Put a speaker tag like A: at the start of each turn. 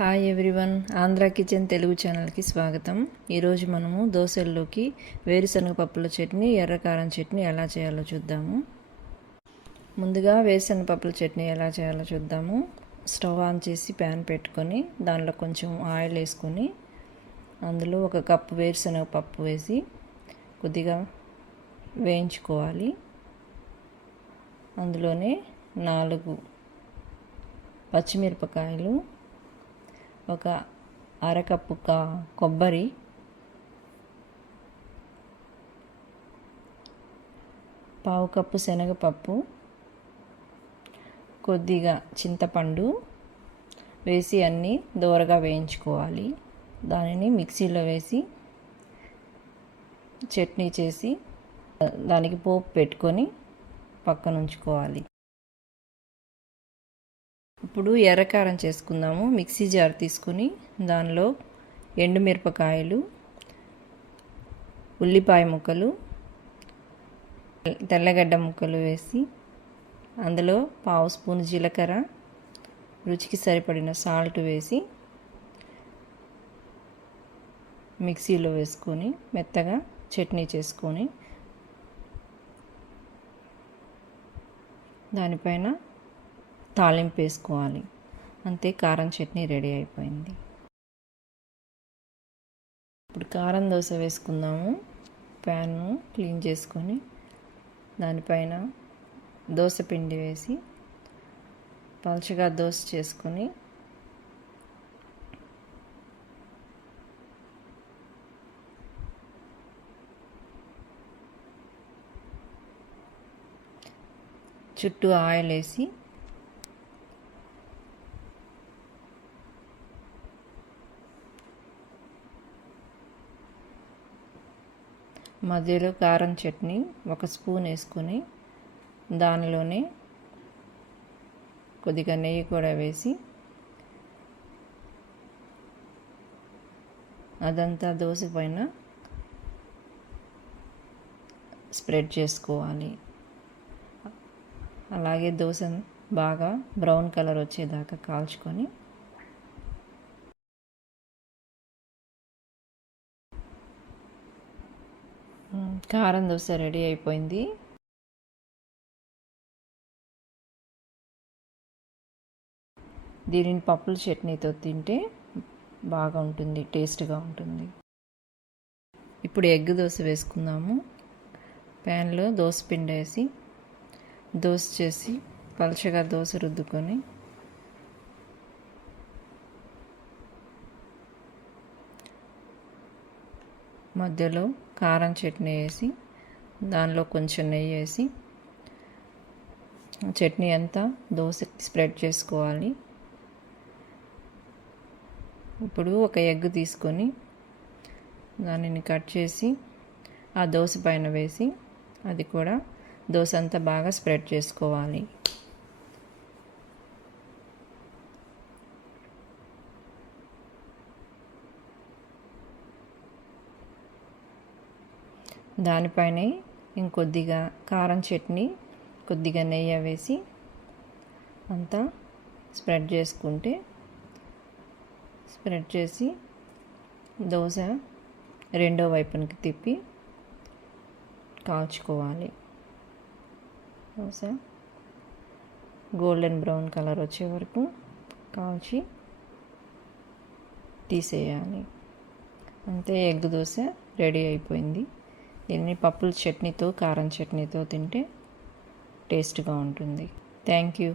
A: Hi everyone Andhra kitchen Telugu ఛానల్కి స్వాగతం. ఈరోజు మనము దోశల్లోకి వేరుశనగ పప్పుల చట్నీ ఎర్రకారం చట్నీ ఎలా చేయాలో చూద్దాము. ముందుగా వేరుశనగ పప్పుల చట్నీ ఎలా చేయాలో చూద్దాము. స్టవ్ ఆన్ చేసి ప్యాన్ పెట్టుకొని దానిలో కొంచెం ఆయిల్ వేసుకొని అందులో ఒక కప్పు వేరుశనగ పప్పు వేసి కొద్దిగా వేయించుకోవాలి. అందులోనే నాలుగు పచ్చిమిరపకాయలు ఒక అరకప్పు కా కొబ్బరి. పావు కప్పు శనగపప్పు. కొద్దిగా చింతపండు. వేసి అన్నీ దోరగా వేయించుకోవాలి. దానిని మిక్సీలో వేసి చట్నీ చేసి దానికి పోపు పెట్టుకొని పక్కన ఉంచుకోవాలి ఇప్పుడు ఎర్రకారం చేసుకుందాము. మిక్సీ జార్ తీసుకుని దానిలో ఎండుమిరపకాయలు ఉల్లిపాయ ముక్కలు తెల్లగడ్డ ముక్కలు వేసి అందులో పావు స్పూన్ జీలకర్ర రుచికి సరిపడిన సాల్ట్ వేసి మిక్సీలో వేసుకొని మెత్తగా చట్నీ చేసుకొని దానిపైన తాలింపు వేసుకోవాలి అంతే కారం చట్నీ రెడీ అయిపోయింది. ఇప్పుడు కారం దోశ వేసుకుందాము. ప్యాను క్లీన్ చేసుకొని దానిపైన దోశ పిండి వేసి పలుచగా దోశ చేసుకొని చుట్టూ ఆయిల్ వేసి మధ్యలో కారం చట్నీ ఒక స్పూన్ వేసుకొని దానిలోనే కొద్దిగా నెయ్యి కూడా వేసి అదంతా దోశ పైన స్ప్రెడ్ చేసుకోవాలి. అలాగే దోశ బాగా బ్రౌన్ కలర్ వచ్చేదాకా కాల్చుకొని కారం దోశ రెడీ అయిపోయింది. దీనిని పప్పుల చట్నీతో తింటే బాగా ఉంటుంది టేస్ట్గా ఉంటుంది. ఇప్పుడు ఎగ్ దోశ వేసుకుందాము. ప్యాన్లో దోశ పిండి వేసి దోశ చేసి పలచగా దోశ రుద్దుకొని మధ్యలో కారం చట్నీ వేసి దానిలో కొంచెం నెయ్యి వేసి చట్నీ అంతా దోశకి స్ప్రెడ్ చేసుకోవాలి. ఇప్పుడు ఒక ఎగ్ తీసుకొని దానిని కట్ చేసి ఆ దోశ పైన వేసి అది కూడా దోశ అంతా బాగా స్ప్రెడ్ చేసుకోవాలి. దానిపైనే ఇంకొద్దిగా కారం చట్నీ కొద్దిగా నెయ్యి వేసి అంతా స్ప్రెడ్ చేసుకుంటే స్ప్రెడ్ చేసి దోశ రెండో వైపునికి తిప్పి కాల్చుకోవాలి. దోశ గోల్డెన్ బ్రౌన్ కలర్ వచ్చే వరకు కాల్చి తీసేయాలి. అంతే ఎగ్ దోశ రెడీ అయిపోయింది. దీన్ని పప్పుల చట్నీతో కారం చట్నీతో తింటే టేస్ట్గా ఉంటుంది. Thank you.